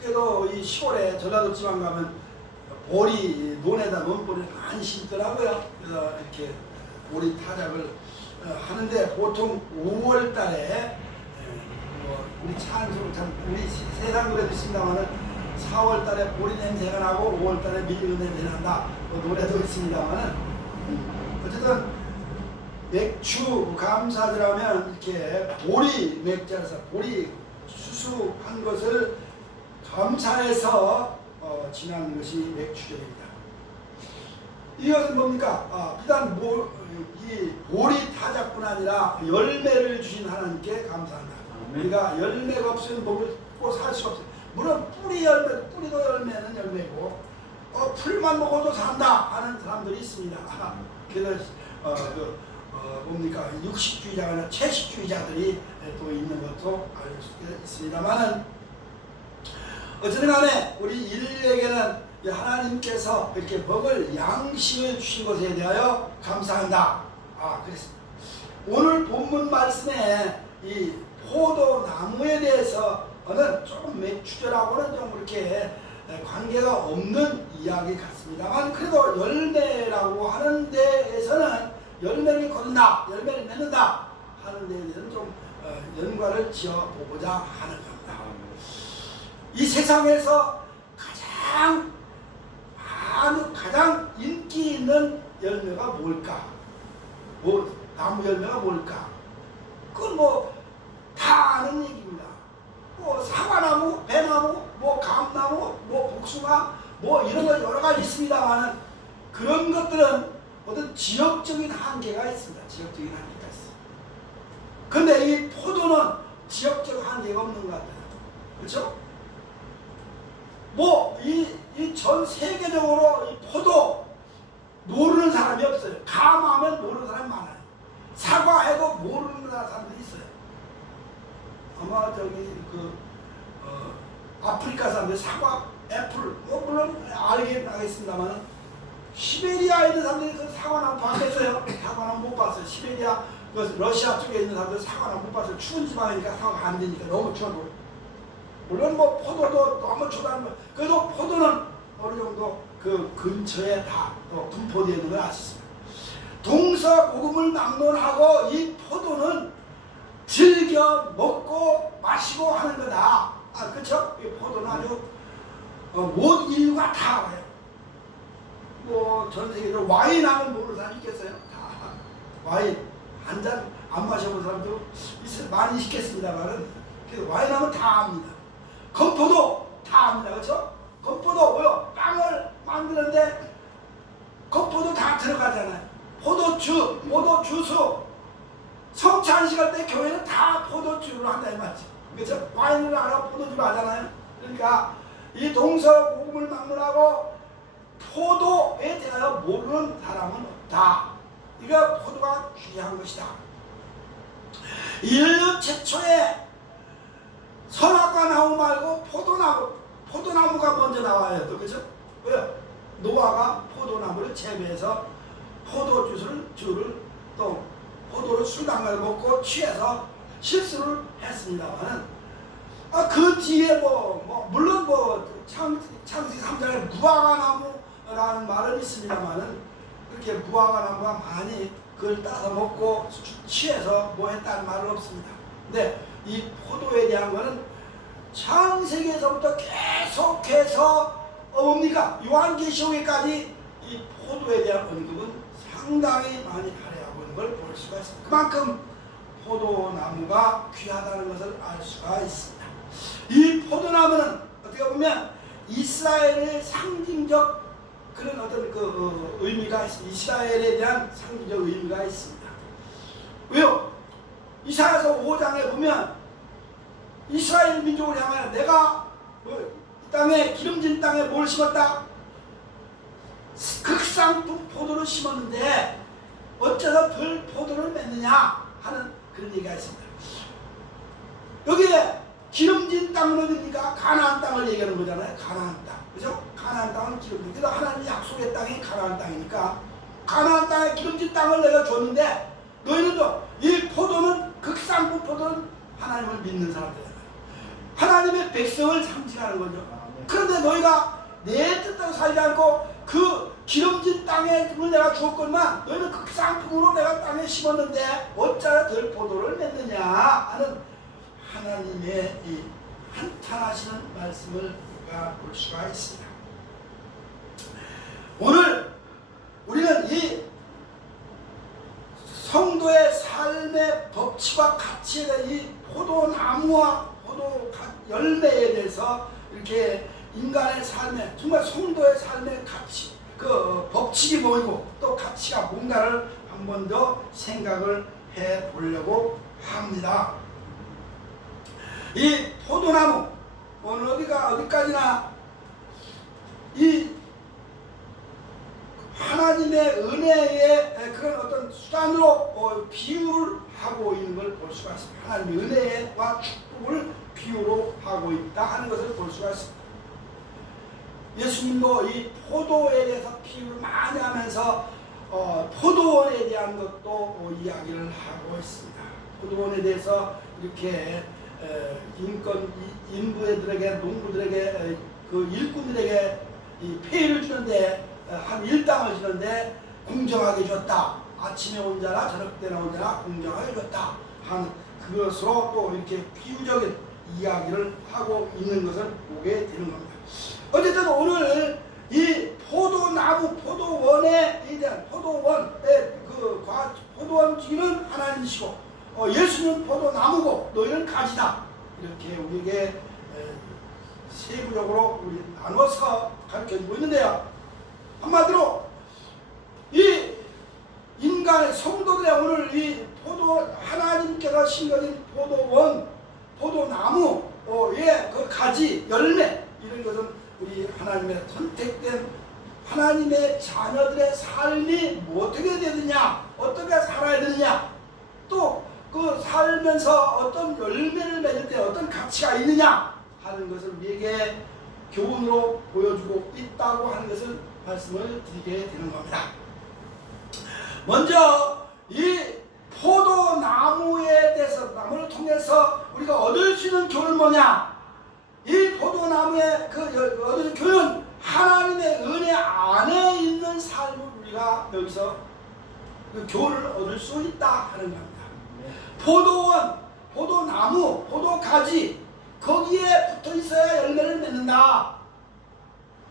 그래도 이 시골에 전라도 지방 가면 보리 논에다 놓은 보리를 많이 심더라고요. 그래서 이렇게 보리 타작을 하는데 보통 5월 달에 우리 찬송 참 우리 세상 노래도 있습니다만은 4월 달에 보리 냄새가 나고 5월 달에 밀리는 냄새가 난다 노래도 있습니다만은 어쨌든 맥주 감사절하면 이렇게 보리 맥자라서 보리 수수한 것을 감사해서 지나는 것이 맥주절입니다. 이것은 뭡니까? 비단 이 보리 타작뿐 아니라 열매를 주신 하나님께 감사한다. 우리가 열매가 없으면 먹고 살 수 없어요. 물론 뿌리도 열매는 열매고 풀만 먹어도 산다 하는 사람들이 있습니다. 그래서 뭡니까? 육식주의자가 아니라 채식주의자들이 또 있는 것도 알 수 있습니다만은 어쨌든 간에 우리 인류에게는 하나님께서 이렇게 먹을 양식을 주신 것에 대하여 감사한다. 그랬습니다. 오늘 본문 말씀에 이 포도나무에 대해서는 조금 맥주절하고는 좀 이렇게 관계가 없는 이야기 같습니다만 그래도 열매라고 하는 데에서는 열매를 거둔다, 열매를 맺는다 하는 데에 대해서는 좀 연관을 지어보고자 하는 겁니다. 이 세상에서 가장 인기 있는 열매가 뭘까? 나무 열매가 뭘까? 그건 다 아는 얘기입니다. 사과나무, 배나무, 감나무, 복숭아, 이런 거 여러 가지 있습니다만은 그런 것들은 어떤 지역적인 한계가 있습니다. 지역적인 한계가 있어요. 근데 이 포도는 지역적 한계가 없는 것 같아요. 그렇죠? 이 전 세계적으로 이 포도 모르는 사람이 없어요. 감하면 모르는 사람이 많아요. 사과해도 모르는 사람들이 있어요. 아마 아프리카 사람들 사과, 애플, 물론 알긴 하겠습니다만 시베리아에 있는 사람들이 그 사과나무 봤겠어요? 사과나무 못 봤어요. 시베리아, 러시아 쪽에 있는 사람들 사과나무 못 봤어요. 추운 지방이니까 사과가 안 되니까 너무 추워도. 물론 포도도 너무 추다는 그래도 포도는 어느 정도 그 근처에 다 분포되어 있는 걸 아셨습니다. 동서고금을 막론하고 이 포도는 즐겨 먹고 마시고 하는 거다. 그렇죠? 이 포도는 아주 모든 인류가 다 알아요. 전 세계적으로 와인하면 모르는 사람이 있겠어요? 다 와인 한 잔 안 마셔본 사람도 많이 있겠습니다만은 와인하면 다 압니다. 건포도 다 압니다. 그렇죠? 건포도 빵을 만드는데 건포도 다 들어가잖아요. 포도주, 포도주스 성찬식 할 때 교회는 다 포도주를 한다 이 말이죠. 그렇죠? 와인을 알아 포도주를 하잖아요. 그러니까 이 동서고금을 막론하고 포도에 대하여 모르는 사람은 없다. 이거 포도가 귀한 것이다. 인류 최초의 선악과 나무 말고 포도나무가 먼저 나와요. 또 그죠? 왜요? 노아가 포도나무를 재배해서 포도주를 또 포도를 술 담가서 먹고 취해서 실수를 했습니다만은 그 뒤에 물론 창세기 3장에 무화과나무라는 말은 있습니다만은 그렇게 무화과나무가 많이 그걸 따서 먹고 취해서 했다는 말은 없습니다. 근데 이 포도에 대한 거는 창세기에서부터 계속해서 뭡니까? 요한계시록에까지 이 포도에 대한 언급은 상당히 많이 할애하고 있는 걸 볼 수가 있습니다. 그만큼 포도나무가 귀하다는 것을 알 수가 있습니다. 이 포도나무는 어떻게 보면 이스라엘의 상징적 그런 어떤 의미가 있습니다. 이스라엘에 대한 상징적 의미가 있습니다. 왜요? 이사야서 5장에 보면 이스라엘 민족을 향하여 내가 이 땅에 기름진 땅에 뭘 심었다? 극상품 포도를 심었는데 어째서 덜 포도를 맺느냐 하는 그런 얘기가 있습니다. 여기에 기름진 땅은 어디입니까? 가나안 땅을 얘기하는 거잖아요. 가나안 땅. 그죠? 가나안 땅은 기름진. 그래서 하나님의 약속의 땅이 가나안 땅이니까 가나안 땅에 기름진 땅을 내가 줬는데 너희는 이 포도는 극상품 포도는 하나님을 믿는 사람들이잖아요. 하나님의 백성을 상징하는 거죠. 그런데 너희가 내 뜻대로 살지 않고 그 기름진 땅에 내가 주었건만 너희는 그 쌍품으로 내가 땅에 심었는데 어찌하여 덜 포도를 맺느냐 하는 하나님의 이 한탄하시는 말씀을 우리가 볼 수가 있습니다. 오늘 우리는 이 성도의 삶의 법칙과 가치에 대한 이 포도나무와 포도 열매에 대해서 이렇게 인간의 삶에 정말 성도의 삶의 가치 그 법칙이 뭐이고 또 가치가 뭔가를 한 번 더 생각을 해 보려고 합니다. 이 포도나무 어느 어디까지나 이 하나님의 은혜의 그런 어떤 수단으로 비유를 하고 있는 걸 볼 수가 있습니다. 하나님의 은혜와 축복을 비유로 하고 있다 하는 것을 볼 수가 있습니다. 예수님도 이 포도에 대해서 비유를 많이 하면서 포도원에 대한 것도 이야기를 하고 있습니다. 포도원에 대해서 이렇게 인부들에게 농부들에게 그 일꾼들에게 이 페이를 주는데 한 일당을 주는데 공정하게 줬다. 아침에 온 자나 저녁 때나 온 자나 공정하게 줬다. 한 그것으로 또 이렇게 비유적인 이야기를 하고 있는 것을 보게 되는 겁니다. 어쨌든 오늘 이 포도나무 포도원에 대한 포도원의 그 포도원 주인은 하나님이시고 예수는 포도나무고 너희는 가지다. 이렇게 우리에게 세부적으로 우리 나눠서 가르쳐주고 있는데요. 한마디로 이 인간의 성도들의 오늘 이 하나님께서 심겨진 포도원, 포도나무의 그 가지, 열매 이런 것은 우리 하나님의 선택된 하나님의 자녀들의 삶이 어떻게 되느냐, 어떻게 살아야 되느냐, 또 그 살면서 어떤 열매를 맺을 때 어떤 가치가 있느냐 하는 것을 우리에게 교훈으로 보여주고 있다고 하는 것을 말씀을 드리게 되는 겁니다. 먼저 이 포도나무에 대해서 나무를 통해서 우리가 얻을 수 있는 교훈은 뭐냐? 이 포도나무의 그 얻을 교훈은 하나님의 은혜 안에 있는 삶을 우리가 여기서 그 교훈을 얻을 수 있다 하는 겁니다. 포도원, 포도나무, 포도가지 거기에 붙어 있어야 열매를 맺는다.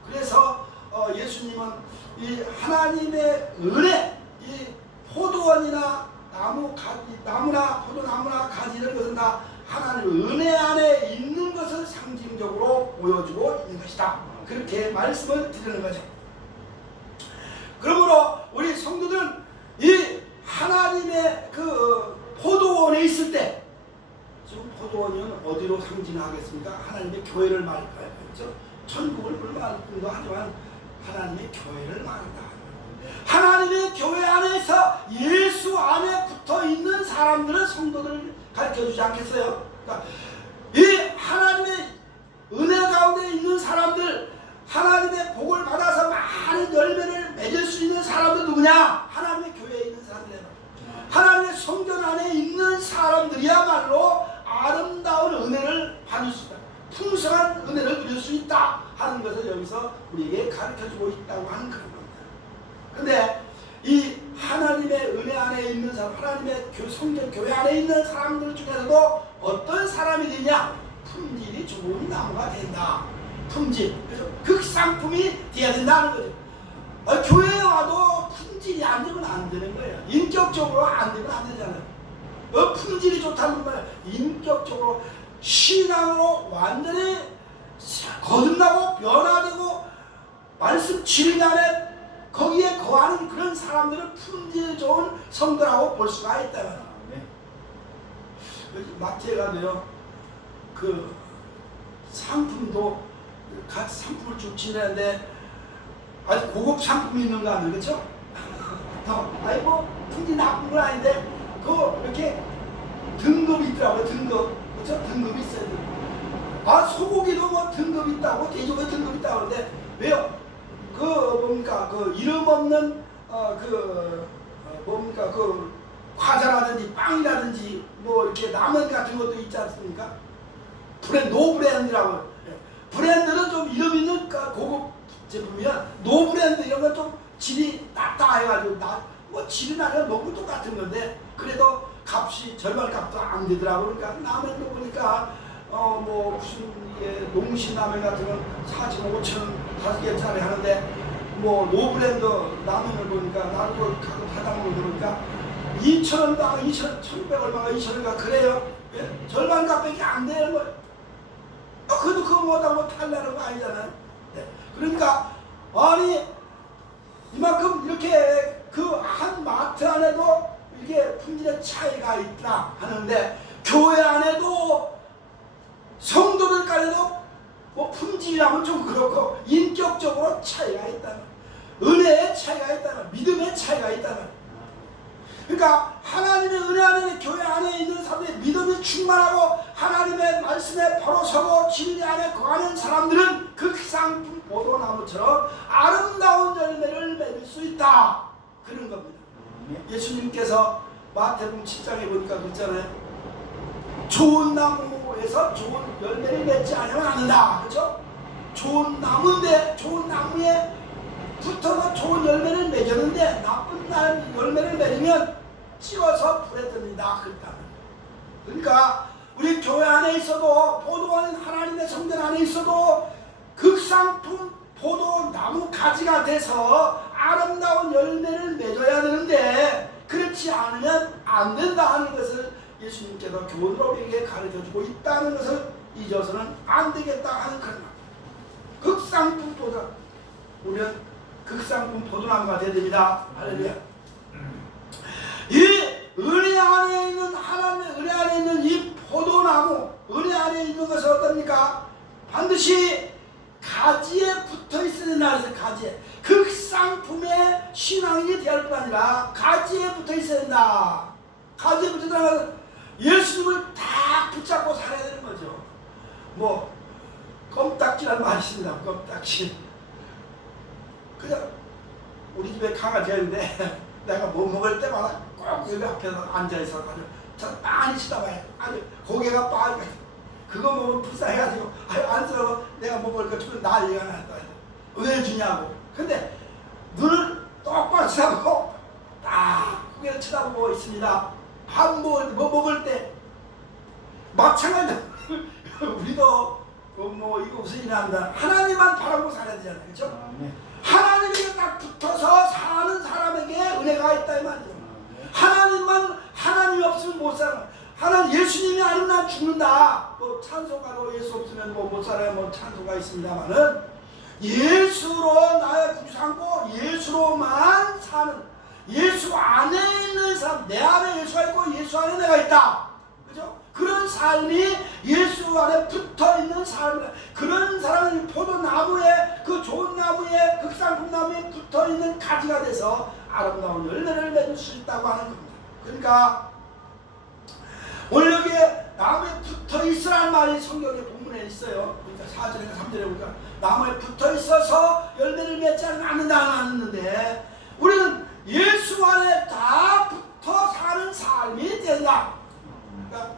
그래서 예수님은 이 하나님의 은혜, 이 포도원이나 나무나 포도나무나 가지 이런 것은 다 하나님의 은혜 안에 있는 것을 상징적으로 보여주고 있는 것이다. 그렇게 말씀을 드리는 거죠. 그러므로 우리 성도들은 이 하나님의 그 포도원에 있을 때 지금 포도원은 어디로 상징하겠습니까? 하나님의 교회를 말할까요? 그렇죠? 천국을 말하기도 하지만 하나님의 교회를 말한다. 하나님의 교회 안에서 예수 안에 붙어 있는 사람들은 성도들을 가르쳐 주지 않겠어요? 그러니까 이 하나님의 은혜 가운데 있는 사람들, 하나님의 복을 받아서 많은 열매를 맺을 수 있는 사람들 누구냐? 하나님의 교회에 있는 사람들이에요. 하나님의 성전 안에 있는 사람들이야말로 아름다운 은혜를 받을 수 있다. 풍성한 은혜를 누릴 수 있다 하는 것을 여기서 우리에게 가르쳐주고 있다고 하는 그런 겁니다. 근데 이 하나님의 은혜 안에 있는 사람, 하나님의 성전 교회 안에 있는 사람들 중에서도 어떤 사람이 되냐? 품질이 좋은 나무가 된다. 품질. 그래서 극상품이 돼야 된다는 거죠. 교회에 와도 품질이 안 되면 안 되는 거예요. 인격적으로 안 되면 안 되잖아요. 품질이 좋다는 말, 인격적으로 신앙으로 완전히 거듭나고 변화되고 말씀 진리안에 거기에 거하는 그런 사람들은 품질 좋은 성도라고 볼 수가 있다는 거예요. 마트에 가도요, 그 상품도 각 상품을 쭉 지내는데 아주 고급 상품이 있는 거 아니에요, 그렇죠? 아니 뭐 품질 나쁜 건 아닌데 그 이렇게 등급이 있더라고요. 등급, 그렇죠? 등급이 있어야 돼요. 아, 소고기도 뭐 등급이 있다고, 돼지고기 등급이 있다고 그러는데 왜요? 그 뭡니까 그 이름 없는 뭡니까 그 과자라든지 빵이라든지 뭐 이렇게 라면 같은 것도 있지 않습니까? 노브랜드라고. 브랜드는 좀 이름 있는 고급 제품이야. 노브랜드 이런 건 좀 질이 낮다 해가지고 뭐 질이 나면 너무 똑같은 건데 그래도 값이 절반 값도 안 되더라고. 그러니까 라면도 보니까 뭐 무슨 이게 농심 라면 같은 건 4천 5천 원 5개짜리 하는데 뭐 노브랜드 라면을 보니까 나도 가끔 하다 보니까 2,000원당 2,000원 1,100 얼마가 2,000원인가 그래요. 예? 절반 값밖에 안 되는 거예요. 그래도 그거 못하고 탈나는 거 아니잖아요. 네. 그러니까 아니 이만큼 이렇게 그 한 마트 안에도 이게 품질의 차이가 있다 하는데 교회 안에도 성도들 간에도 뭐 품질이라면 좀 그렇고 인격적으로 차이가 있다는, 은혜의 차이가 있다는, 믿음의 차이가 있다는. 그러니까 하나님의 은혜 안에 교회 안에 있는 사람들이 믿음이 충만하고 하나님의 말씀에 바로 서고 진리 안에 거하는 사람들은 극상품 포도나무처럼 아름다운 열매를 맺을 수 있다. 그런 겁니다. 예수님께서 마태복음 7장에 보니까 그랬잖아요. 좋은 나무에서 좋은 열매를 맺지 않으면 안 된다. 그렇죠? 좋은 나무인데 좋은 나무에 붙어서 좋은 열매를 맺었는데 나쁜 열매를 맺으면 찌워서 불에 듭니다. 그러니까 우리 교회 안에 있어도 포도원 하나님의 성전 안에 있어도 극상품 포도나무 가지가 돼서 아름다운 열매를 맺어야 되는데 그렇지 않으면 안 된다 하는 것을 예수님께서 교훈으로 우리에게 가르쳐주고 있다는 것을 잊어서는 안 되겠다 하는 그런 말. 극상품 포도, 우리는 극상품 포도나무가 되어야 됩니다. 할렐루야. 이 은혜 안에 있는 하나님의 은혜 안에 있는 이 포도나무, 은혜 안에 있는 것은 어떻습니까? 반드시 가지에 붙어 있어야 된다. 그래서 가지에 극상품의 신앙인이 되어야 할 뿐 아니라 가지에 붙어 있어야 된다. 가지에 붙어 있다는 것은 예수님을 딱 붙잡고 살아야 되는 거죠. 뭐 껌딱지라는 말이 있습니다. 껌딱지. 그냥 우리 집에 강아지가 있는데 내가 뭐 먹을 때마다 꼭 여기 앞에서 앉아있어 가지고 저 많이 치다봐요. 아니 고개가 빠지고 그거 먹으면 불쌍해가지고 안 들어서 내가 먹을 거 주면 난리가 날 거예요. 왜 주냐고. 근데 눈을 똑바로 쳐다보고 딱 고개를 쳐다보고 있습니다. 밥 먹을 때 마찬가지로 우리도 뭐 이거 무슨 일이 난다. 하나님만 바라보고 살아야 되잖아요. 그렇죠? 하나님에게 딱 붙어서 사는 사람에게 은혜가 있다 이 말이죠. 하나님이 없으면 못 살아. 하나님 예수님이 아니면 난 죽는다. 뭐 찬송가로 예수 없으면 뭐 못 살아요. 뭐 찬송가 있습니다만은 예수로 나의 구주 삼고 예수로만 사는, 예수 안에 있는 사람, 내 안에 예수가 있고 예수 안에 내가 있다. 그죠? 그런 삶이 예수 안에 붙어 있는 삶이다. 그런 사람은 포도나무에, 그 좋은 나무에, 극상품 나무에 붙어 있는 가지가 돼서 아름다운 열매를 맺을 수 있다고 하는 겁니다. 그러니까 오늘 여기에 나무에 붙어 있으라는 말이 성경의 본문에 있어요. 그러니까 4절에서 3절에 보니까 나무에 붙어 있어서 열매를 맺지 않는다 하는데 우리는 예수 안에 다 붙어 사는 삶이 된다. 그러니까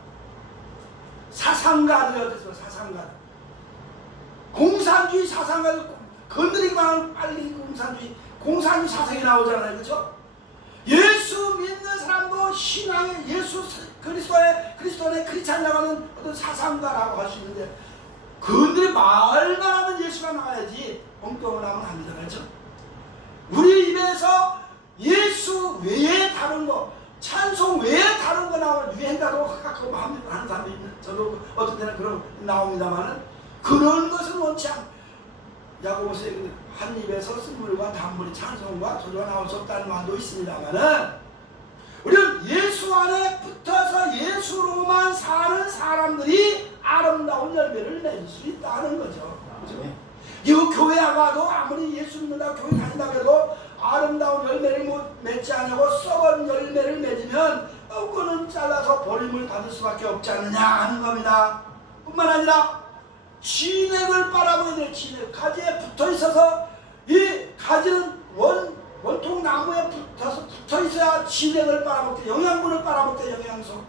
사상가들이 어땠어? 사상가들. 공산주의 사상가들 건드리기만 하면 빨리 공산주의 사상이 나오잖아요. 그렇죠? 예수 믿는 사람도 신앙의 예수 그리스도의 크리스찬이라고 하는 어떤 사상가라고 할 수 있는데 그들이 말만 하면 예수가 나와야지 엉뚱을 하면 안 되잖아요. 그렇죠? 우리 입에서 예수 외에 다른 거, 찬송 외에 다른 거 나오면 유행가도 가끔 하는 사람이 있는, 저도 어떤 때는 그런 나옵니다만은 그런 것은 원치 않. 야고보서에 한 입에서 쓴물과 단물이 찬송과 조조가 나올 수 없다는 말도 있습니다만은 우리는 예수 안에 붙어서 예수로만 사는 사람들이 아름다운 열매를 맺을 수 있다는 거죠. 그렇죠? 이거 교회 와도 아무리 예수 믿는다고 교회 다닌다고 해도 아름다운 열매를 맺지 않고 썩은 열매를 맺으면 그거는 잘라서 버림을 받을 수밖에 없지 않느냐 하는 겁니다. 뿐만 아니라 진액을 빨아먹어야 돼요. 진액. 가지에 붙어 있어서 이 가지는 원통 나무에 붙어 있어야 진액을 빨아먹게, 영양분을 빨아먹게, 영양소.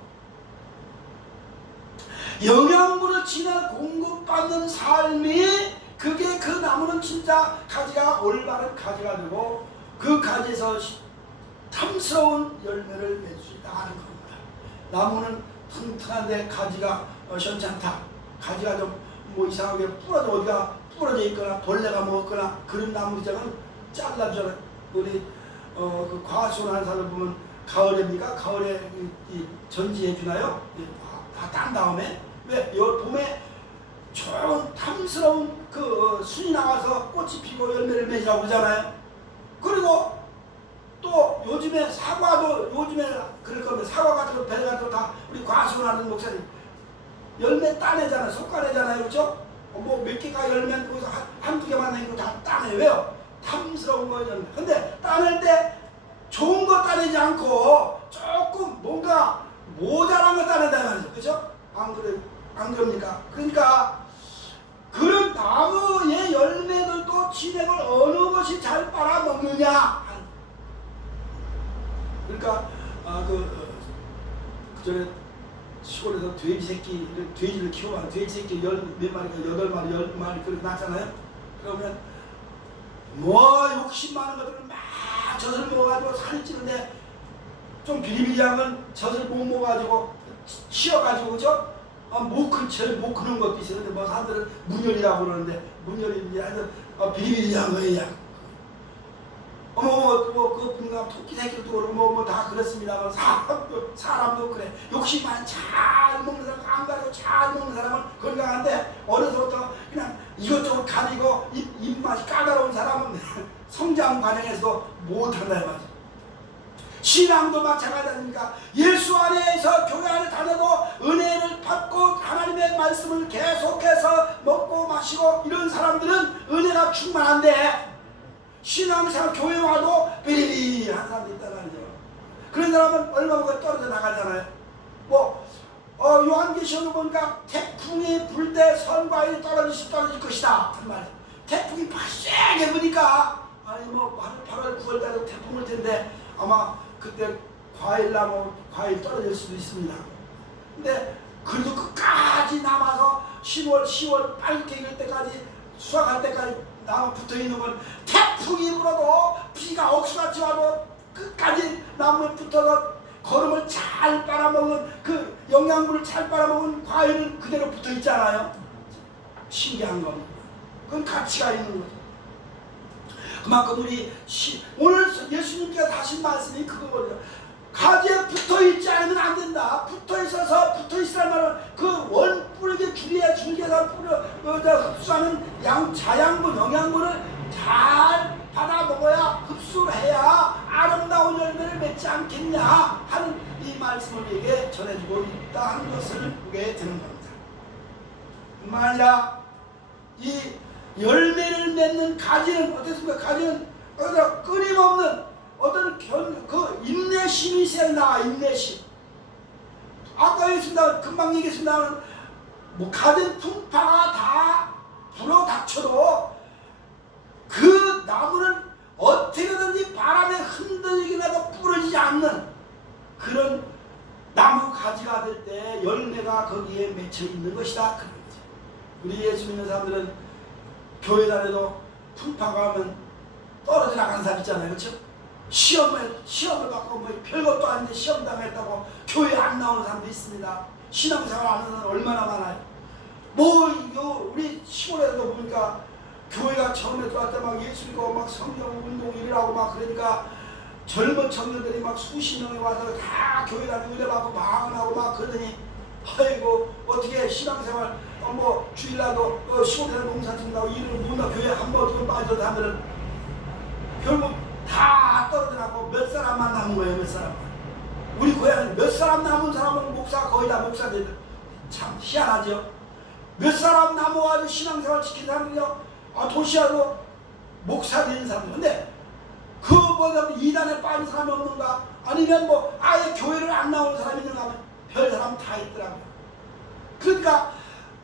영양분을 진한 공급받는 삶이 그게 그 나무는 진짜 가지가 올바른 가지가 되고 그 가지에서 탐스러운 열매를 맺을 수 있다 하는 겁니다. 나무는 튼튼한데 가지가 현찮다. 가지가 좀 뭐 이상하게 어디가 부러져 있거나 벌레가 먹었거나 그런 나무들은 잘라줘라. 우리 그 과수하는 사람을 보면 가을입니까? 가을에 이 전지해 주나요? 다 딴 다음에 왜? 봄에 좋은 탐스러운 그 순이 나와서 꽃이 피고 열매를 맺으라고 그러잖아요. 그리고 또 요즘에 사과도 그럴 겁니다. 사과 같은 거, 배 같은 거 다 우리 과수하는 목사님 열매 따내잖아요. 솎아내잖아요. 그렇죠? 뭐 몇 개가 열면 거기서 한두 개만 내고 다 따내요. 왜요? 탐스러운 거예요. 근데 따낼 때 좋은 거 따내지 않고 조금 뭔가 모자란 거 따낸다는 말이죠. 그렇죠? 안 그럽니까? 그러니까 그런 나무의 열매들도 진액을 어느 것이 잘 빨아먹느냐. 그러니까 그 전에 시골에서 돼지를 키우면 돼지 새끼 몇 마리가 8마리 10마리 그렇게 낳잖아요. 그러면 뭐 욕심 많은 것들은 막 젖을 먹어가지고 살이 찌는데 좀 비리비리한 건 젖을 못 먹어가지고 치여가지고 그죠? 제일 못 크는 것도 있어요. 근데 뭐 사람들은 문열이라고 그러는데 문열이 하여튼 비리비리한 거예요. 그분가 토끼 새끼도 그러고 뭐 다 그렇습니다만 사람도 그래. 욕심만 잘 먹는 사람, 안 가리고 잘 먹는 사람은 건강한데 어려서부터 그냥 이것저것 가리고 입맛이 까다로운 사람은 성장 과정에서도 못한다 이 말이죠. 신앙도 마찬가지 아닙니까? 예수 안에서 교회 안에 다녀도 은혜를 받고 하나님의 말씀을 계속해서 먹고 마시고 이런 사람들은 은혜가 충만한데 신앙생활 교회 와도 비리비리한 사람도 있다는 말이죠. 그런 사람은 얼마 후에 떨어져 나가잖아요. 요한계시록을 보니까 태풍이 불 때 선과일이 떨어질 것이다 한 말이에요. 태풍이 세게 부니까 8월 9월 달에 태풍 올 텐데 아마 그때 과일나무 과일 떨어질 수도 있습니다. 근데 그래도 끝까지 남아서 10월 빨갛게 익을 때까지 수확할 때까지 나무 붙어있는 건 태풍이 불어도 비가 억수같이 와도 끝까지 나무에 붙어서 거름을 잘 빨아먹은 그 영양분을 잘 빨아먹은 과일은 그대로 붙어있잖아요. 신기한 겁니다. 그건 가치가 있는 거죠. 그만큼 오늘 예수님께서 하신 말씀이 그거거든요. 가지에 붙어있지 않으면 안 된다. 붙어있으란 말은 그 원뿌리게 줄기에서 흡수하는 자양분, 영양분을 잘 받아 먹어야 흡수해야 아름다운 열매를 맺지 않겠냐 하는 이 말씀을 우리에게 전해주고 있다 하는 것을 보게 되는 겁니다. 뿐만 아니라 이 열매를 맺는 가지는 어떻습니까? 가지는 끊임없는 어떤 인내심이 있어야 된다. 인내심. 아까 얘기했습니다. 금방 얘기했습니다. 가진 풍파가 다 불어닥쳐도 그 나무는 어떻게든지 바람에 흔들리기라도 부러지지 않는 그런 나무 가지가 될 때 열매가 거기에 맺혀 있는 것이다. 그런 거죠. 우리 예수 믿는 사람들은 교회 다녀도 풍파가 하면 떨어져 나가는 사람 있잖아요. 그렇죠? 시험을 받고 별것도 아닌데 시험 당했다고 교회 안 나오는 사람도 있습니다. 신앙생활 안 하는 사람 얼마나 많아요. 우리 시골에도 보니까 교회가 처음에 들어갈 때 막 예수 믿고 막 성경 운동 일이라고 막 그러니까 젊은 청년들이 막 수십 명이 와서 다 교회 다니고 은혜 받고 방언하고 막 그러더니 아이고 어떻게 신앙생활 주일날도 시골에서 농사 짓는다고 일을 못나 교회 한 번 빠져도 사람들은 결국 다 떨어져나고 몇 사람만 남은 거예요. 몇 사람만. 우리 고향은 몇 사람 남은 사람은 거의 다 목사들. 참 희한하죠. 몇 사람 남아가지고 신앙생활 지킨 사람은요 도시하고 목사 되는 사람들. 근데 그보다 이단에 빠진 사람이 없는가? 아니면 아예 교회를 안 나오는 사람이 있는가 하면 별 사람 다 있더라고요. 그러니까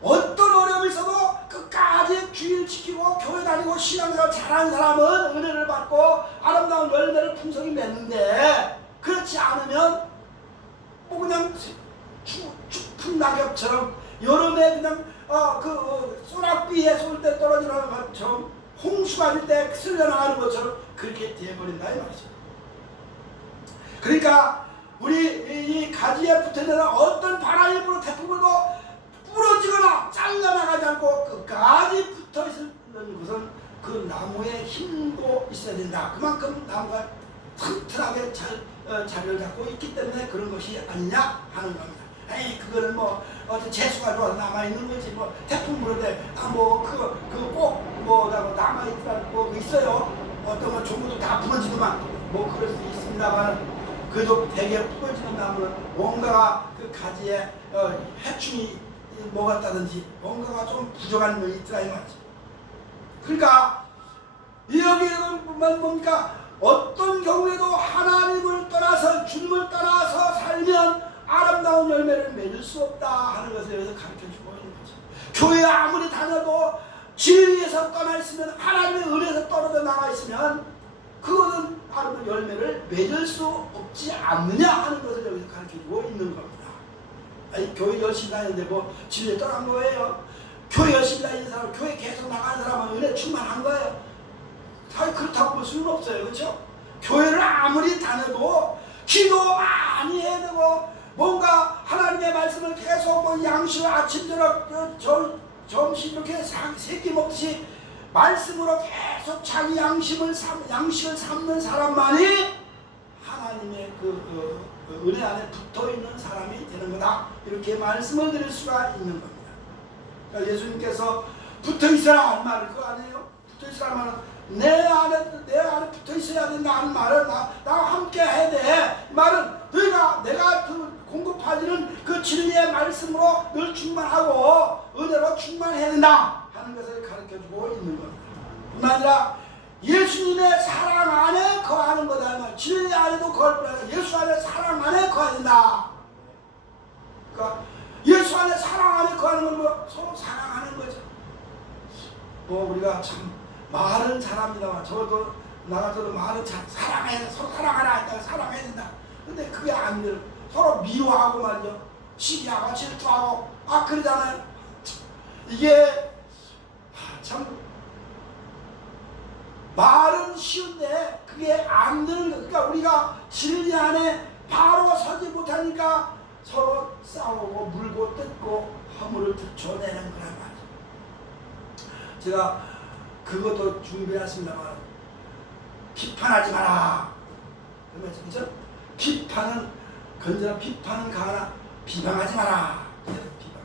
어떤 어려움이 있어도 끝까지 주일 지키고 교회 다니고 신앙생활 잘하는 사람은 은혜를 받고 아름다운 열매를 풍성히 맺는데 그렇지 않으면 그냥 푸른 낙엽처럼 여름에 그냥 소낙비에 쏠 때 떨어지는 것처럼 홍수가 될 때 쓸려나가는 것처럼 그렇게 되어버린다 이 말이죠. 그러니까 우리 이 가지에 붙어있는 어떤 바람이 불어 태풍 불고 부러지거나 잘려나가지 않고 끝까지 붙어있는 것은 그 나무의 힘도 있어야 된다. 그만큼 나무가 튼튼하게 자리를 잡고 있기 때문에 그런 것이 아니냐 하는 겁니다. 에이, 그거는 뭐 어떤 재수가 좋아서 남아있는 거지, 뭐 태풍 불어대 꼭 남아있다는 거 있어요. 어떤 건 전부도 다 부러지더만 뭐 그럴 수 있습니다만, 그래도 대개 부러지는 나무는 뭔가가 그 가지에 해충이 먹었다든지 뭔가가 좀 부족한 면이 있더라 이 말이지. 그러니까 여기는 뭡니까? 어떤 경우에도 하나님을 떠나서 주님을 떠나서 살면 아름다운 열매를 맺을 수 없다 하는 것을 여기서 가르쳐주고 있는 거죠. 교회 아무리 다녀도 진리에서 떠나 있으면, 하나님의 은혜에서 떨어져 나가 있으면 그거는 아름다운 열매를 맺을 수 없지 않느냐 하는 것을 여기서 가르쳐주고 있는 겁니다. 아니, 교회 열심히 다니는데 뭐 진리에 떠난 거예요? 교회 열심히 다니는 사람, 교회 계속 나가는 사람은 은혜 충만한 거예요. 사실 그렇다고 볼 수는 없어요. 그렇죠? 교회를 아무리 다녀도 기도 많이 해야 되고 뭔가 하나님의 말씀을 계속 뭐 양식 아침 저녁 점심 이렇게 새끼 먹듯이 말씀으로 계속 자기 양식을 삼는 사람만이 하나님의 은혜 안에 붙어있는 사람이 되는 거다. 이렇게 말씀을 드릴 수가 있는 겁니다. 그러니까 예수님께서 붙어있으라 하는 말은 그거 아니에요? 붙어있으라 하는 말은 내 안에 붙어있어야 된다 하는 말은 나와 함께 해야 돼. 이 말은 내가 공급하지는 그 진리의 말씀으로 늘 충만하고 은혜로 충만해야 된다 하는 것을 가르쳐주고 있는 겁니다. 뿐만 아니라 예수님의 사랑 안에 거하는 거다. 진리 안에도 거할 뿐 아니라 예수 안에 사랑 안에 거해야 된다. 그러니까 예수 안에 사랑 안에 거하는 건 뭐? 서로 사랑하는 거죠. 뭐 우리가 참 말은 잘합니다만 저도 나가서도 말은 사랑해야 돼. 서로 사랑하라 했다가 사랑해야 된다. 근데 그게 안 돼요. 서로 미워하고 말이죠. 시기하고 질투하고 그러잖아요. 이게 참 말은 쉬운데 그게 안 되는 거. 그러니까 우리가 진리 안에 바로 서지 못하니까 서로 싸우고 물고 뜯고 허물을 드러내는 거란 말이죠. 제가 그것도 준비했습니다만 비판하지 마라. 그렇죠? 비판은 건전한 비판은 강하나 비방하지 마라. 비방.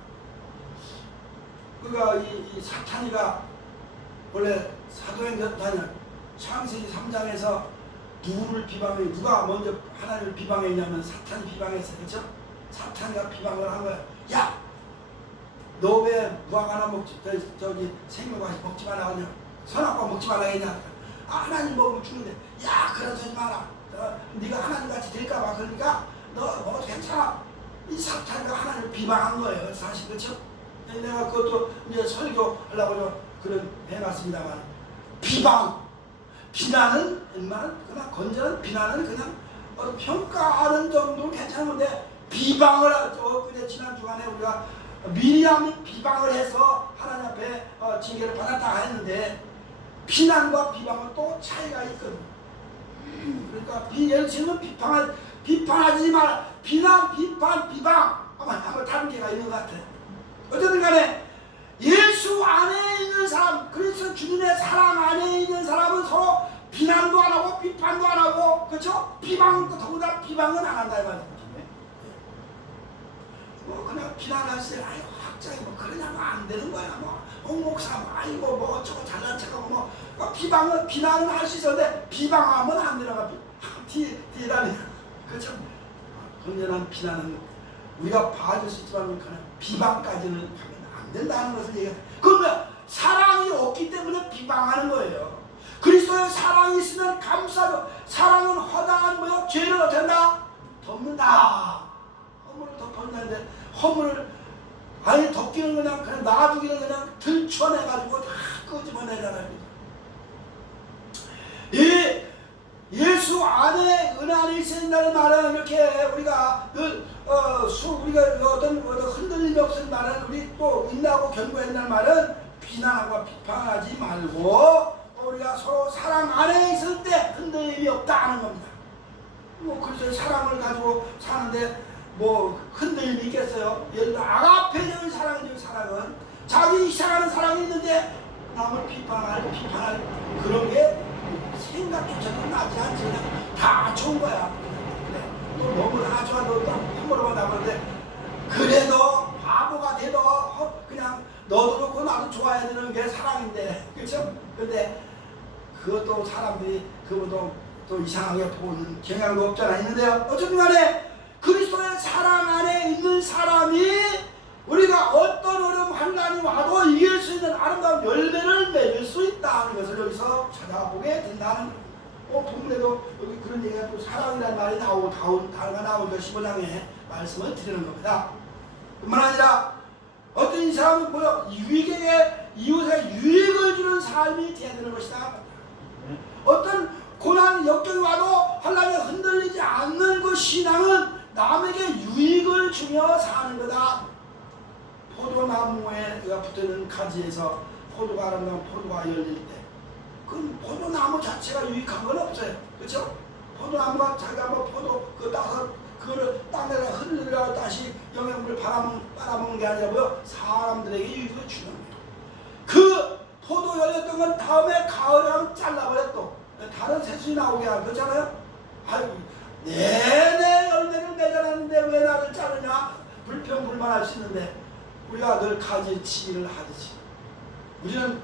그러니까 이 사탄이가 원래 사도행전 창세기 3장에서 누가 먼저 하나님을 비방했냐면 사탄이 비방했어요. 그렇죠? 사탄이가 비방을 한 거야. 야! 너 왜 무화과 하나 생명과식 먹지 말라 하냐? 선악과 먹지 말라 했냐? 하나님 먹으면 죽는데. 야, 그러지 마라. 네가 하나님같이 될까봐. 그러니까 너 먹어도 괜찮아. 이 사탄이가 하나님을 비방한 거예요. 사실. 그렇죠? 내가 그것도 이제 설교하려고 그런 해놨습니다만, 비난은 그냥 건전한 비난은 그냥 평가하는 정도는 괜찮은데, 비방을 그냥 지난 주간에 우리가 미리암이 비방을 해서 하나님 앞에 징계를 받았다 했는데, 비난과 비방은 또 차이가 있거든요. 그러니까 예수님은 비판하지 마라. 비방 아마 다른 게가 있는 것 같아요. 어쨌든 간에 예수 안에 있는 사람, 그래서 주님의 사랑 안에 있는 사람은 서로 비난도 안 하고 비판도 안 하고, 그렇죠? 비방도 더구나 비방은 안 한다 이 말이죠. 뭐 그냥 비난하세요. 아이고 학자이 뭐 그러냐고 안 되는 거야. 뭐 목사 뭐 아이고 뭐 어쩌고 잘난 척하고 비난은 할 수 있었는데 비방하면 안 되나 뒤다니. 그렇죠? 건전한 비난은 우리가 봐줄 수 있지만 그냥 비방까지는 가면 안 된다는 것을 얘기해요. 그러면 사랑이 없기 때문에 비방하는 거예요. 그리스도의 사랑이 있으면 감사하고, 사랑은 허다한 죄를 어떻게 한다? 덮는다. 허물을 덮는다는데 허물을 아예 덮기는 그냥 놔두기는 그냥 들춰내가지고 다 끄집어내잖아요. 이 예수 안에 은혜 안에 있어야 된다는 말은 이렇게 우리가 늘 우리가 어떤 흔들림이 없을 말은 우리 또 인내하고 견고했는 말은 비난하고 비판하지 말고 우리가 서로 사랑 안에 있을 때 흔들림이 없다 하는 겁니다. 뭐 그래서 사랑을 가지고 사는데 뭐 흔들림이 있겠어요? 예를 들어 아가페적인 사랑이죠. 사랑은 자기 시작하는 사랑이 있는데 남을 비판할 그런 게 생각조차도 나지 않지. 그냥 다 좋은 거야. 그래. 또 너무 다 좋아. 너 함부로만 나보는데 그래도 바보가 돼도 그냥 너도 좋고 나도 좋아야 되는 게 사랑인데, 그렇죠? 근데 그것도 사람들이 그것도 또 이상하게 보는 경향도 없잖아. 있는데요. 어쨌든 간에 그리스도의 사랑 안에 있는 사람이 우리가 어떤 어려움 한란이 와도 이길 수 있는 아름다운 열매를 맺을 수 있다는 것을 여기서 찾아보게 된다는 거예요. 본문에도 여기 그런 얘기가 또 사랑이라는 말이 단어가 나오니까 15장에 말씀을 드리는 겁니다. 뿐만 아니라 어떤 이 사람은 뭐요? 이웃에 유익을 주는 삶이 되어야 되는 것이다. 어떤 고난 역경이 와도 환난에 흔들리지 않는 그 신앙은 남에게 유익을 주며 사는 거다. 포도나무에 붙어있는 가지에서 포도가 아름다운 포도가 열릴 때 그 포도나무 자체가 유익한 건 없어요. 그렇죠? 포도나무가 자기가 뭐 포도 따서 그거를 땅에다 흘리려고 다시 영양분을 빨아먹는 게 아니라 뭐요? 사람들에게 유익을 주는 거예요. 그 포도 열렸던 건 다음에 가을에 하면 잘라버렸고 다른 새순이 나오게 하는 거잖아요. 아이고 내내 열매를 맺어놨는데 왜 나를 자르냐? 불평불만할 수 있는데 우리가 늘 가지치기를 하듯이 우리는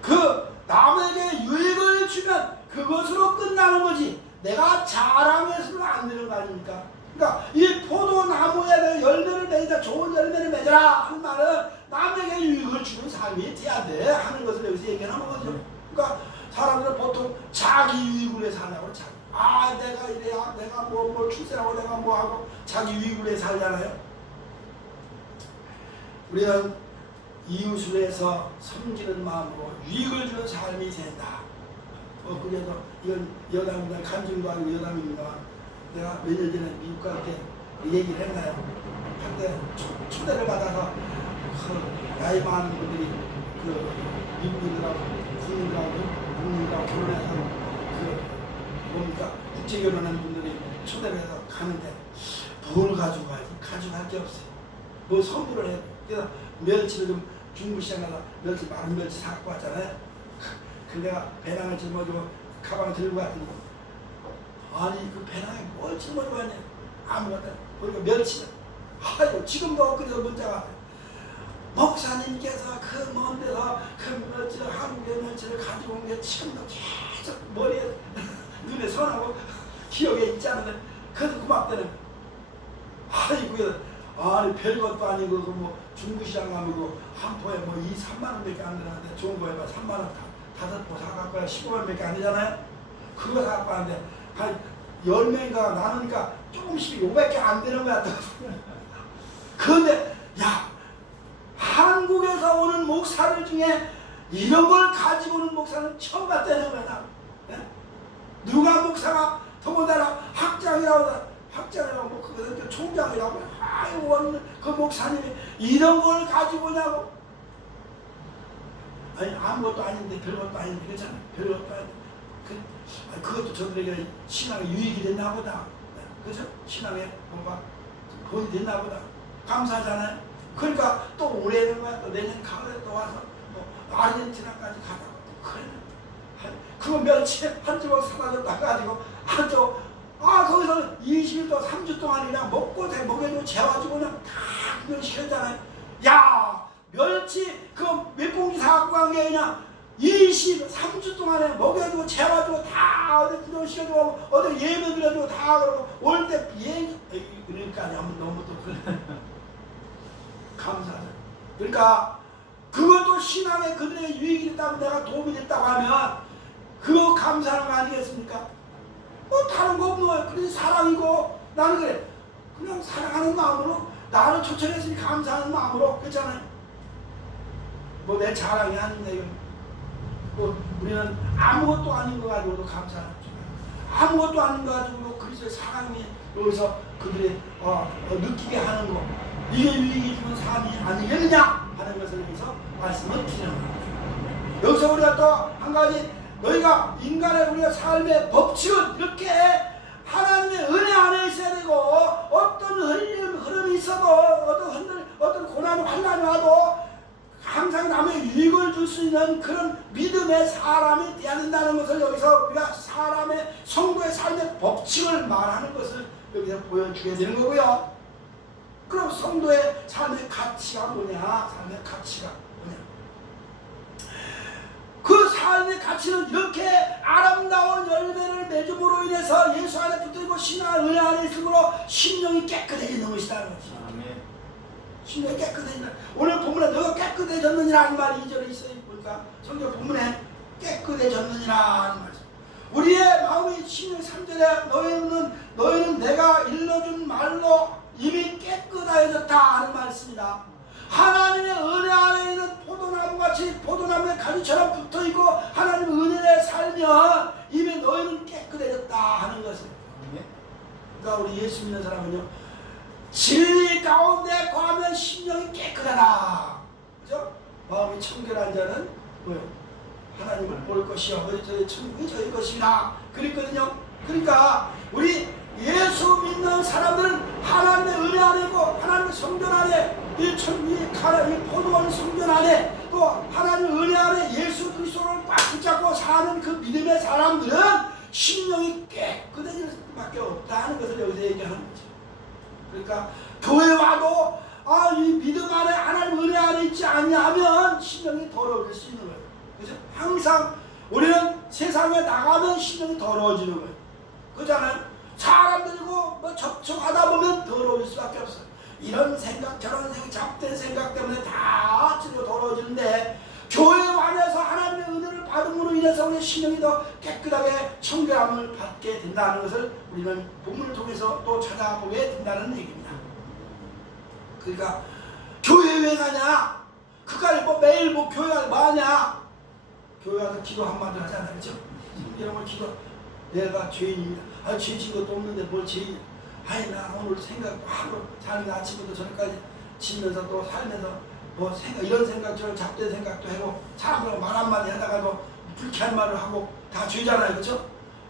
그 남에게 유익을 주면 그것으로 끝나는 거지 내가 자랑해서는 안 되는 거 아닙니까? 그러니까 이 포도나무에 열매를 맺자 좋은 열매를 맺어라 하는 말은 남에게 유익을 주는 삶이 돼야 돼 하는 것을 여기서 얘기하는 거죠. 그러니까 사람들은 보통 자기 유익을 위해 살려고 내가 이래야 내가 뭐 출세하고 내가 뭐하고 자기 유익을 위해 살잖아요. 우리는 이웃을 위해서 섬기는 마음으로 유익을 주는 삶이 된다. 그래서 이건 여담입니다. 간증도 아니고 여담입니다. 내가 몇 년 전에 미국 갈 때 얘기를 했나요? 한때 초대를 받아서 나이 많은 분들이 미국인들하고 국민들하고 결혼해서 국제 결혼한 분들이 초대를 해서 가는데 뭘 가지고 가야지? 가져갈 게 없어요. 뭐 선물을 해. 그래서 멸치를 좀 중부시장 가서 마른 멸치 사갖고 왔잖아요. 그래서 내가 배낭을 짊어지고 가방을 들고 갔더니 아니 그 배낭에 뭘 짊어지고 왔냐? 아무것도 그리고 멸치를 아이고 지금도 그래서 문자가 왔어요. 목사님께서 그 먼 데서 그 멸치를 한국의 멸치를 가지고 온 게 지금도 계속 머리에 눈에 선하고 기억에 있지 않은데 그래서 고맙다는 아이고 아니 별것도 아니고 뭐 중부시장 가면 한 포에 뭐 2, 3만 원밖에 안 되는데 좋은 거 해봐 3만 원 다섯 포 사갖고 15만원밖에 안 되잖아요. 그거 사갖고 하는데 한 10명인가 나누니까 조금씩 요밖에 안 되는 거야. 그런데 야 한국에서 오는 목사들 중에 이런 걸 가지고 오는 목사는 처음 봤다는 거야. 누가 목사가 더군다나 학장이라고 뭐 그것은 총장이라고 아이고 그 목사님이 이런 걸 가지고 오냐고. 아니 아무것도 아닌데 별것도 아닌데 그렇잖아. 별것도 아닌데 그것도 저들에게 신앙에 유익이 됐나 보다. 그죠? 신앙에 뭔가 돈이 됐나 보다. 감사하잖아요. 그러니까 또 올해는 거야. 또 내년 가을에 또 와서 뭐 아르헨티나까지 가다가 그래. 그거 멸치 한 주먹 사다 줬다 가지고 거기서 20일 또 3주 동안 그냥 먹여주고 재워주고 그냥 다 그걸 시켰잖아요. 야 멸치 그 몇 봉지 사갖고 간 게 그냥 3주 동안에 먹여주고 재워주고 다 어디 구경시켜주고 어디 예배 드려주고 다 그러고 올 때 비행기 그러니까 너무 또 그래. 감사하죠. 그러니까 그것도 신앙에 그들에게 유익이 됐다고 내가 도움이 됐다고 하면 그거 감사하는 거 아니겠습니까? 뭐 다른 거 없는 거예요. 그래 사랑이고 나는 그래 그냥 사랑하는 마음으로 나를 초청했으니 감사하는 마음으로 그렇잖아요. 뭐 내 자랑이 아닌데 이건 뭐 우리는 아무것도 아닌 거 가지고도 감사하죠. 아무것도 아닌 거 가지고도 그리스도의 사랑이 여기서 그들이 느끼게 하는 거, 이게 일리기 주는 삶이 아니겠느냐 하는 것을 위해서 말씀을 드리는 겁니다. 여기서 우리가 또 한 가지, 너희가 인간의 우리가 삶의 법칙은 이렇게 하나님의 은혜 안에 있어야 되고, 어떤 흐름이 있어도, 어떤 고난 환난이 와도 항상 남의 유익을 줄 수 있는 그런 믿음의 사람이 되어야 된다는 것을 여기서 우리가 사람의 성도의 삶의 법칙을 말하는 것을 여기서 보여주게 되는 거고요. 그럼 성도의 삶의 가치가 뭐냐? 삶의 가치가 뭐냐? 그 삶의 가치는 이렇게 아름다운 열매를 맺음으로 인해서 예수 안에 붙들고 신앙 은혜 안에 있으므로 심령이 깨끗해지는 것이다. 심령이 깨끗해지는, 오늘 본문에 너가 깨끗해졌느니라는 말이 2절에 있어요. 보니까 성경 본문에 깨끗해졌느니라 하는 말씀. 우리의 마음이 심령 3절에 너희는 내가 일러준 말로 이미 깨끗하여졌다 하는 말씀이다. 하나님의 은혜 안에 있는 포도나무같이 포도나무의 가지처럼 붙어있고 하나님의 은혜에 살면 이미 너희는 깨끗해졌다 하는 것을. 그러니까 우리 예수 믿는 사람은요, 진리 가운데 거하면 심령이 깨끗하다. 그죠? 마음이 청결한 자는 뭐요? 하나님을 볼 것이요 저희 천국이 저희 것이라 그랬거든요. 그러니까 우리 예수 믿는 사람들은 하나님의 은혜 안에 있고 하나님의 성전 안에 이 포도원 성전 안에 또 하나님의 은혜 안에 예수 그리스도를 꽉 붙잡고 사는 그 믿음의 사람들은 심령이 깨끗해질 수밖에 없다는 것을 여기서 얘기하는 거죠. 그러니까 교회 와도 이 믿음 안에 하나님 은혜 안에 있지 않냐면 심령이 더러워질 수 있는 거예요. 그죠? 항상 우리는 세상에 나가면 심령이 더러워지는 거예요. 그렇잖아요. 사람들이고 뭐 접촉하다 보면 더러울 수밖에 없어요. 이런 생각 저런 생각 잡된 생각 때문에 다 찌르고 더러워지는데, 교회 안에서 하나님의 은혜를 받음으로 인해서 우리 심령이 더 깨끗하게 청결함을 받게 된다는 것을 우리는 본문을 통해서 또 찾아보게 된다는 얘기입니다. 그러니까 교회 왜 가냐? 그까지 뭐 매일 뭐 교회 가서 뭐 하냐? 교회 가서 기도 한마디 하잖아요. 그렇죠? 이런 기도, 내가 죄인입니다. 죄 진 것도 없는데 뭘 죄인이야. 나 오늘 생각하고 삶이 아침부터 저녁까지 지면서 또 살면서 뭐 이런 생각 저런 잡된 생각도 하고 사람들하고 말 한마디 하다가도 불쾌한 말을 하고 다 죄잖아요. 그렇죠?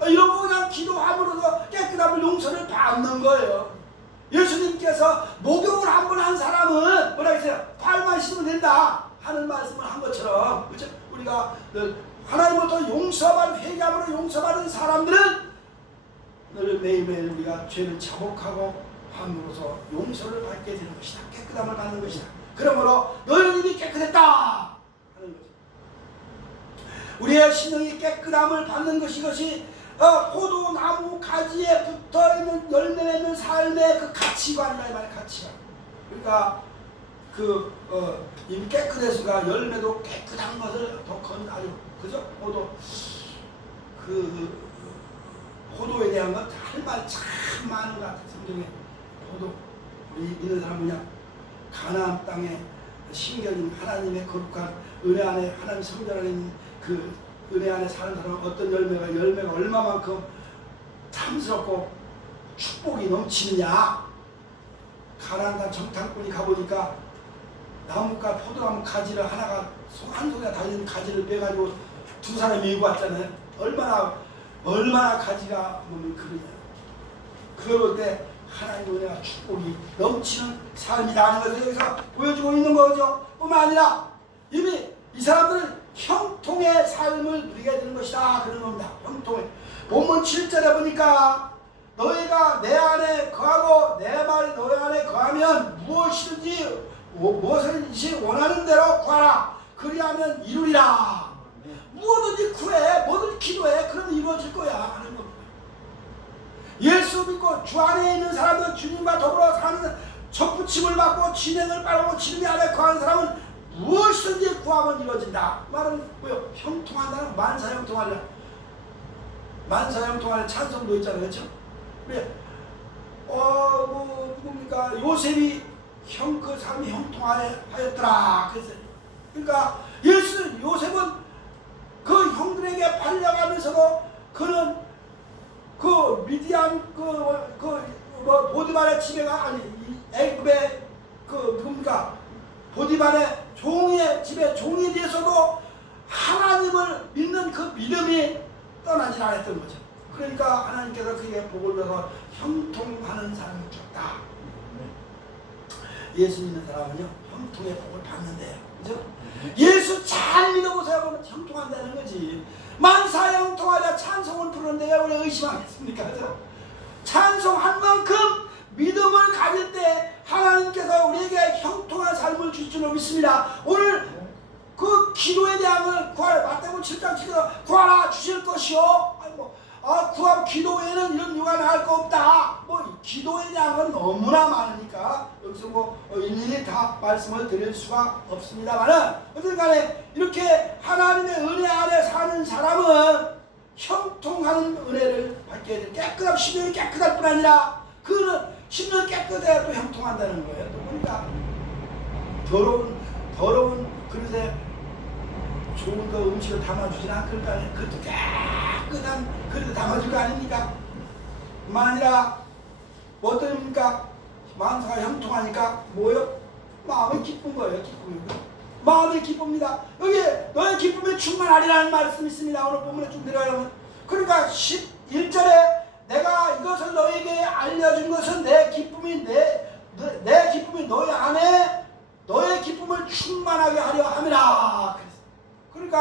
이런 거 그냥 기도함으로써 깨끗함을 용서를 받는 거예요. 예수님께서 목욕을 한 번 한 사람은 뭐라 했어요? 발만 씻으면 된다 하는 말씀을 한 것처럼, 그렇죠? 우리가 늘 하나님부터 용서받은, 회개함으로 용서받은 사람들은 늘 매일매일 우리가 죄를 자복하고 함으로써 용서를 받게 되는 것이다. 깨끗함을 받는 것이다. 그러므로 너희는 이미 깨끗했다 하는 거죠. 우리의 심령이 깨끗함을 받는 것이 포도나무 가지에 붙어있는 열매 맺는 삶의 그 가치관이라 이 말이야. 가치관. 그러니까 이미 깨끗해서가 열매도 깨끗한 것을 더 아주, 그죠? 포도에 대한 건 할 말 참 많은 것 같아요. 성경에 포도, 우리 믿는 사람은 그냥 가나안 땅에 심겨진 하나님의 거룩한 은혜 안에, 하나님 성전 안에 있는 그 은혜 안에 사는 사람은 어떤 열매가 얼마만큼 탐스럽고 축복이 넘치느냐. 가나안 땅 정탐꾼이 가보니까 나무가 포도나무 가지를 하나가 한 손에 달린 가지를 빼가지고 두 사람이 밀고 왔잖아요. 얼마나 가지가 몸이 크느냐. 그걸 볼 때 하나님의 은혜와 축복이 넘치는 삶이다 하는 것을 여기서 보여주고 있는 거죠. 뿐만 아니라 이미 이 사람들은 형통의 삶을 누리게 되는 것이다 그런 겁니다. 형통의. 본문 7절에 보니까 너희가 내 안에 거하고 내 말이 너희 안에 거하면 무엇이든지 원하는 대로 구하라. 그리하면 이루리라. 무엇든지 구해, 뭐든지 기도해, 그러면 이루어질 거야 하는 겁니다. 예수 믿고 주 안에 있는 사람은 주님과 더불어 사는 접붙임을 받고 진행을 바라고 진리 안에 거하는 사람은 무엇이든지 구하면 이루어진다. 말은 뭐요? 형통한다는 만사형통하려. 만사형통하려 찬송도 있잖아요. 그렇죠? 왜? 누굽니까? 요셉이 그 삶이 형통하였더라. 그랬어요. 그러니까 요셉은 그 형들에게 팔려가면서도 그는 그 미디안 보디발의 집에가 아니 애굽의 그 누굽니까 보디발의 종의 집에 종이 돼서도 하나님을 믿는 그 믿음이 떠나질 않았던 거죠. 그러니까 하나님께서 그에게 복을 줘서 형통하는 사람이 없다. 예수 믿는 사람은요 형통의 복을 받는데요. 그죠? 예수 잘 믿어보세요. 그러면 형통한다는 거지. 만사 형통하자 찬송을 부르는데 왜 우리 의심하겠습니까? 그죠? 찬송한 만큼 믿음을 가질 때 하나님께서 우리에게 형통한 삶을 주실 줄 믿습니다. 오늘 그 기도에 대한 걸 구하라. 마태복음 7장 7절 구하라 주실 것이요. 구하고 기도 외에는 이런 유가 나을 거 없다. 기도에 대한 건 너무나 많으니까 여기서 일일이 다 말씀을 드릴 수가 없습니다만은 어쨌든 간에 이렇게 하나님의 은혜 아래 사는 사람은 형통하는 은혜를 받게 돼. 깨끗함, 심령이 깨끗할 뿐 아니라 그는 심령이 깨끗해야 또 형통한다는 거예요. 또 그러니까 더러운 그릇에 좋은 거 음식을 담아주진 않을까. 그것도 깨끗한 그릇에 담아줄 거 아닙니까? 만이라 어떠입니까? 만사가 형통하니까 뭐요? 마음이 기쁜 거예요. 기쁨이고 마음이 기쁩니다. 여기 너의 기쁨에 충만하리라는 말씀이 있습니다. 오늘 본문에 쭉 들어가면 그러니까 11절에 내가 이것을 너에게 알려준 것은 내 기쁨이 내 기쁨이 너희 안에 너의 기쁨을 충만하게 하려 함이라. 그러니까